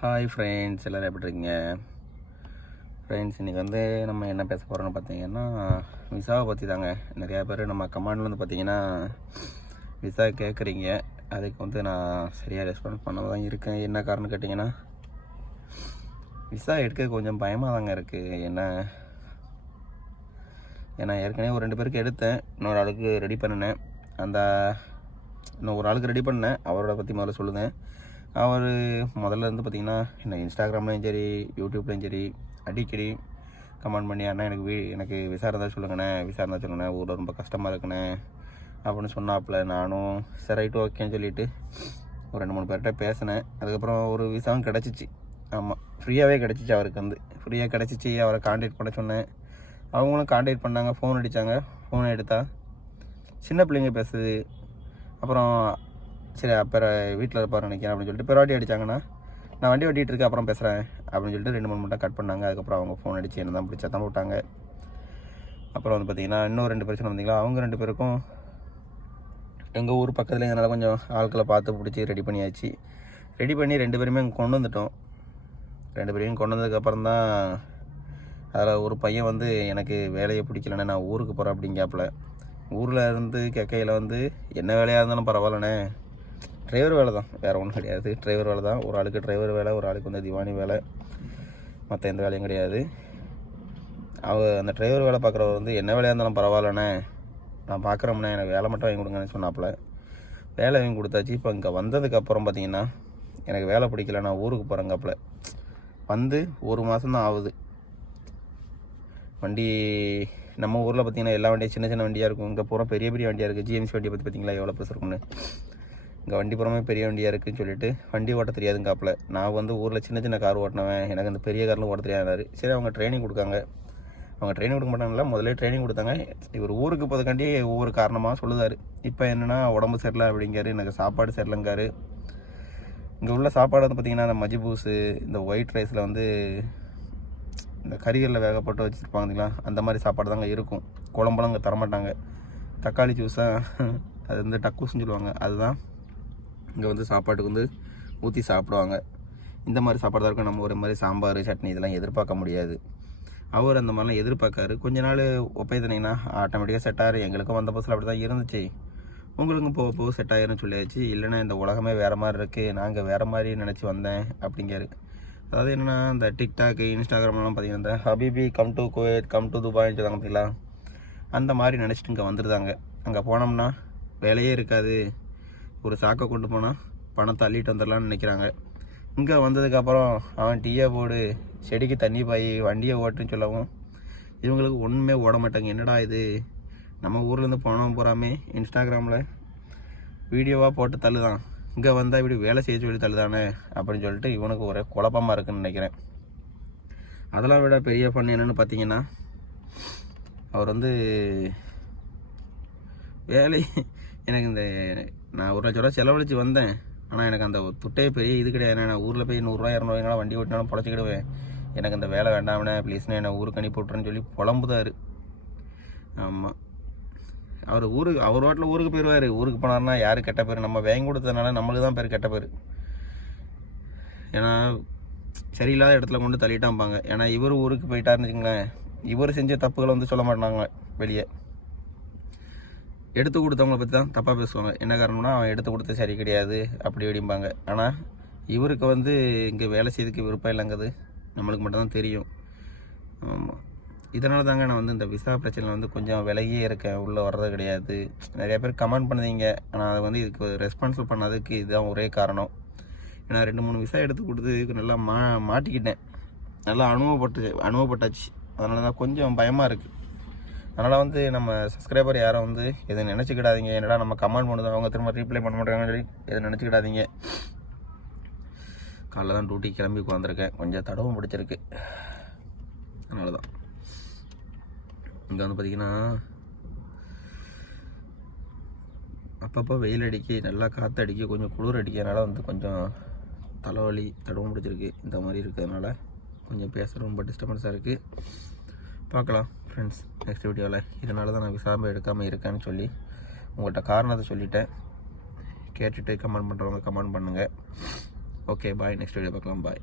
Hi friends, எல்லோரும் எப்படி இருக்கீங்க? ஃப்ரெண்ட்ஸ், இன்றைக்கி வந்து நம்ம என்ன பேச போகிறோம்னு பார்த்தீங்கன்னா, விசாவை பற்றி தாங்க. நிறையா பேர் நம்ம கமெண்டில் வந்து பார்த்தீங்கன்னா விசா கேட்குறீங்க. அதுக்கு வந்து நான் சரியாக ரெஸ்பான்ஸ் பண்ணாமல் தான் இருக்கேன். என்ன காரணம் கேட்டிங்கன்னா, விசா எடுக்க கொஞ்சம் பயமாக தாங்க இருக்குது. ஏன்னா ஏற்கனவே ஒரு 2 பேருக்கு எடுத்தேன், இன்னொரு ஆளுக்கு ரெடி பண்ணினேன். இன்னும் ஒரு ஆளுக்கு ரெடி பண்ணேன். அவரோட பற்றி முதல்ல சொல்லுங்கள். அவர் முதல்ல இருந்து பார்த்திங்கன்னா என்ன இன்ஸ்டாகிராம்லேயும் சரி, யூடியூப்லேயும் சரி அடிக்கடி கமெண்ட் பண்ணி, அண்ணா எனக்கு விசா இருந்தால் சொல்லுங்கண்ணே, ஊரில் ரொம்ப கஷ்டமாக இருக்குண்ணே அப்படின்னு சொன்னாப்புல. நானும் சரி ரைட்டு ஓகேன்னு சொல்லிவிட்டு ஒரு 2-3 பேர்கிட்ட பேசினேன். அதுக்கப்புறம் ஒரு விசாவும் கிடச்சிச்சு. ஆமாம், ஃப்ரீயாகவே கிடச்சிச்சு. அவருக்கு வந்து ஃப்ரீயாக கிடச்சிச்சு. அவரை கான்டாக்ட் பண்ண சொன்னேன். அவங்களும் கான்டாக்ட் பண்ணாங்க. ஃபோன் அடித்தாங்க. ஃபோனை எடுத்தால் சின்ன பிள்ளைங்க பேசுது. அப்புறம் சரி அப்புறம் வீட்டில் இருப்பார் நினைக்கிறேன் அப்படின்னு சொல்லிட்டு பெருவாட்டி அடித்தாங்கன்னா, நான் வண்டி ஓட்டிகிட்டு இருக்கேன் அப்புறம் பேசுகிறேன் அப்படின்னு சொல்லிட்டு 2-3 மட்டும் கட் பண்ணாங்க. அதுக்கப்புறம் அவங்க ஃபோன் அடித்து என்ன தான் பிடிச்சா தான் விட்டாங்க. அப்புறம் வந்து பார்த்திங்கன்னா இன்னும் 2 பிரச்சனை வந்தீங்களா, அவங்க 2 பேருக்கும் எங்கள் ஊர் பக்கத்தில் எங்களால் கொஞ்சம் ஆட்களை பார்த்து பிடிச்சி ரெடி பண்ணியாச்சு. ரெடி பண்ணி 2 பேருமே அங்கே கொண்டு வந்துட்டோம். 2 பேரையும் கொண்டு வந்ததுக்கப்புறம் தான் அதில் ஒரு பையன் வந்து எனக்கு வேலையை பிடிக்கலண்ணே, நான் ஊருக்கு போகிறேன் அப்படிங்காப்புல. ஊரில் இருந்து கேட்கையில் வந்து என்ன வேலையாக இருந்தாலும் பரவாயில்லண்ணே, டிரைவர் வேலை தான், வேறு ஒன்றும் கிடையாது. டிரைவர் வேலை தான். ஒரு ஆளுக்கு டிரைவர் வேலை, ஒரு ஆளுக்கு வந்து திவானி வேலை, மற்ற எந்த வேலையும் கிடையாது. அந்த டிரைவர் வேலை பார்க்குறவர் வந்து என்ன வேலையாக இருந்தாலும் பரவாயில்லண்ணே, நான் பார்க்குறோம்ண்ணே, எனக்கு வேலை மட்டும் வாங்கி கொடுங்கன்னு சொன்னாப்புல. வேலை வாங்கி கொடுத்தாச்சு. இப்போ இங்கே வந்ததுக்கப்புறம் பார்த்திங்கன்னா எனக்கு வேலை பிடிக்கல, நான் ஊருக்கு போகிறேங்காப்புல. வந்து 1 மாதம் தான் ஆகுது. வண்டி நம்ம ஊரில் பார்த்திங்கன்னா எல்லா வண்டியும் சின்ன சின்ன வண்டியாக இருக்கும். இங்கே பூரா பெரிய பெரிய வண்டியாக இருக்குது. ஜிஎம்சி வண்டியை பற்றி பார்த்திங்களா எவ்வளோ ப்ளஸ் இருக்குன்னு. இங்கே வண்டி புறமே பெரிய வண்டியாக இருக்குதுன்னு சொல்லிட்டு வண்டி ஓட்ட தெரியாதுங்காப்பில். நான் வந்து ஊரில் சின்ன சின்ன கார் ஓட்டினவேன், எனக்கு அந்த பெரிய கார்லாம் ஓட்ட தெரியாதாரு. சரி அவங்க ட்ரைனிங் கொடுக்காங்க. அவங்க ட்ரைனிங் கொடுக்க மாட்டாங்களா, முதல்ல ட்ரைனிங் கொடுத்தாங்க. இவர் ஊருக்கு போகிறதுக்காண்டி ஒவ்வொரு காரணமாக சொல்லுதார். இப்போ என்னென்னா உடம்பு சரியில்லை அப்படிங்காரு, எனக்கு சாப்பாடு சரியில்லைங்காரு. இங்கே உள்ள சாப்பாடு வந்து பார்த்திங்கன்னா இந்த மஜ்பூஸு, இந்த ஒயிட் ரைஸில் வந்து இந்த கறிகளில் வேகப்பட்டு வச்சுருப்பாங்களா, அந்த மாதிரி சாப்பாடு தாங்க இருக்கும். குழம்புலாம் இங்கே தரமாட்டாங்க. தக்காளி ஜூஸாக அது வந்து டக்கூஸ்ன்னு சொல்லுவாங்க, அதுதான் இங்கே வந்து சாப்பாட்டுக்கு வந்து ஊற்றி சாப்பிடுவாங்க. இந்த மாதிரி சாப்பாடு தான் இருக்கும். நம்ம ஒரு மாதிரி சாம்பார் சட்னி இதெல்லாம் எதிர்பார்க்க முடியாது. அவர் அந்த மாதிரிலாம் எதிர்பார்க்காரு. கொஞ்ச நாள் ஒப்பைத்தனிங்கன்னா ஆட்டோமேட்டிக்காக செட் ஆகிரு. எங்களுக்கும் வந்த பஸ்ஸில் அப்படி தான் இருந்துச்சு, உங்களுக்கும் போக செட் ஆகிருன்னு சொல்லியாச்சு. இல்லைன்னா இந்த உலகமே வேறு மாதிரி இருக்குது, நாங்கள் வேறு மாதிரி நினச்சி வந்தேன் அப்படிங்காரு. அதாவது என்னென்னா இந்த டிக்டாக் இன்ஸ்டாகிராம்லாம் பார்த்திங்கன்னா இந்த ஹபீபி come to Kuwait come to துபாய்ன்னு சொல்லுவாங்க பார்த்தீங்களா, அந்த மாதிரி நினச்சிட்டு இங்கே வந்துருந்தாங்க. அங்கே போனோம்னா வேலையே இருக்காது, ஒரு சாக்கை கொண்டு போனால் பணத்தை அள்ளிட்டு வந்துடலான்னு நினைக்கிறாங்க. இங்கே வந்ததுக்கப்புறம் அவன் டீயை போடு, செடிக்கு தண்ணி பாய், வண்டியை ஓட்டுன்னு சொல்லவும் இவங்களுக்கு ஒன்றுமே ஓட மாட்டாங்க. என்னடா இது, நம்ம ஊர்லேருந்து போனோம் போகிறாமே இன்ஸ்டாகிராமில் வீடியோவாக போட்டு தள்ளுதான், இங்கே வந்தால் இப்படி வேலை செய்ய சொல்லி தள்ளுதானே அப்படின்னு சொல்லிட்டு இவனுக்கு ஒரே குழப்பமாக இருக்குன்னு நினைக்கிறேன். அதெல்லாம் விட பெரிய பண்ணு என்னென்னு பார்த்தீங்கன்னா, அவர் வந்து வேலை எனக்கு இந்த நான் 1 லட்ச ரூபா செலவழித்து வந்தேன். ஆனால் எனக்கு அந்த துட்டையே பெரிய இது கிடையாது. நான் ஊரில் போய் 100 ரூபா 200 ரூபாய்னாலும் வண்டி ஓட்டினாலும் பொழைச்சிக்கிடுவேன். எனக்கு அந்த வேலை வேண்டாம்னே, ப்ளீஸ்னே என்னை ஊருக்கு அனுப்பி விட்றேன்னு சொல்லி புலம்புதாரு. ஆமாம், அவர் வாட்டில் ஊருக்கு போயிடுவார். ஊருக்கு போனார்னா யார் கெட்ட பேர், நம்ம வாங்கி கொடுத்ததுனால நம்மளுக்கு தான் பேர் கெட்ட பேர். ஏன்னா சரியில்லாத இடத்துல கொண்டு தள்ளிட்டாம்பாங்க. ஏன்னா இவர் ஊருக்கு போயிட்டாருன்னு வச்சுங்களேன், இவர் செஞ்ச தப்புகளை வந்து சொல்ல மாட்டாங்க வெளியே. எடுத்து கொடுத்தவங்களை பற்றி தான் தப்பாக பேசுவாங்க. என்ன காரணம்னா அவன் எடுத்து கொடுத்து சரி கிடையாது அப்படி அப்படிம்பாங்க. ஆனால் இவருக்கு வந்து இங்கே வேலை செய்யறதுக்கு விருப்பம் இல்லைங்கிறது நம்மளுக்கு மட்டும்தான் தெரியும். ஆமாம், இதனால தாங்க நான் வந்து இந்த விசா பிரச்சனை வந்து கொஞ்சம் விலகியே இருக்கேன், உள்ளே வர்றது கிடையாது. நிறைய பேர் கமெண்ட் பண்ணுவீங்க, ஆனால் அதை வந்து இதுக்கு ரெஸ்பான்சிபிள் பண்ணதுக்கு இதுதான் ஒரே காரணம். ஏன்னா 2-3 விசா எடுத்து கொடுத்து நல்லா மாட்டிக்கிட்டேன், நல்லா அனுபவப்பட்டாச்சு. அதனால தான் கொஞ்சம் பயமாக இருக்குது. அதனால் வந்து நம்ம சப்ஸ்கிரைபர் யாரும் வந்து எதை நினச்சிக்கிடாதீங்க, என்னடா நம்ம கமெண்ட் பண்ணுறோம் அவங்க திரும்ப ரீப்ளை பண்ண மாட்டாங்கன்னு சொல்லி எதை நினச்சிக்கிடாதீங்க. காலைல தான் டியூட்டி கிளம்பி உட்காந்துருக்கேன், கொஞ்சம் தடவும் பிடிச்சிருக்கு. அதனால தான் இங்கே வந்து பார்த்திங்கன்னா அப்பப்போ வெயில் அடிக்கி, நல்லா காற்று அடிக்கி, கொஞ்சம் குளிர் அடிக்கிறதுனால வந்து கொஞ்சம் தலைவலி தடவும் பிடிச்சிருக்கு. இந்த மாதிரி இருக்கிறதுனால கொஞ்சம் பேச ரொம்ப டிஸ்டர்பன்ஸாக இருக்குது. பார்க்கலாம் ஃப்ரெண்ட்ஸ் நெக்ஸ்ட் வீடியோவில். இதனால தான் நான் விசாரம் எடுக்காமல் இருக்கேன்னு சொல்லி உங்கள்கிட்ட காரணத்தை சொல்லிட்டேன். கேட்டுட்டு கமெண்ட் பண்ணுறவங்க கமெண்ட் பண்ணுங்கள். ஓகே பாய், நெக்ஸ்ட் வீடியோ பார்க்கலாம், பாய்.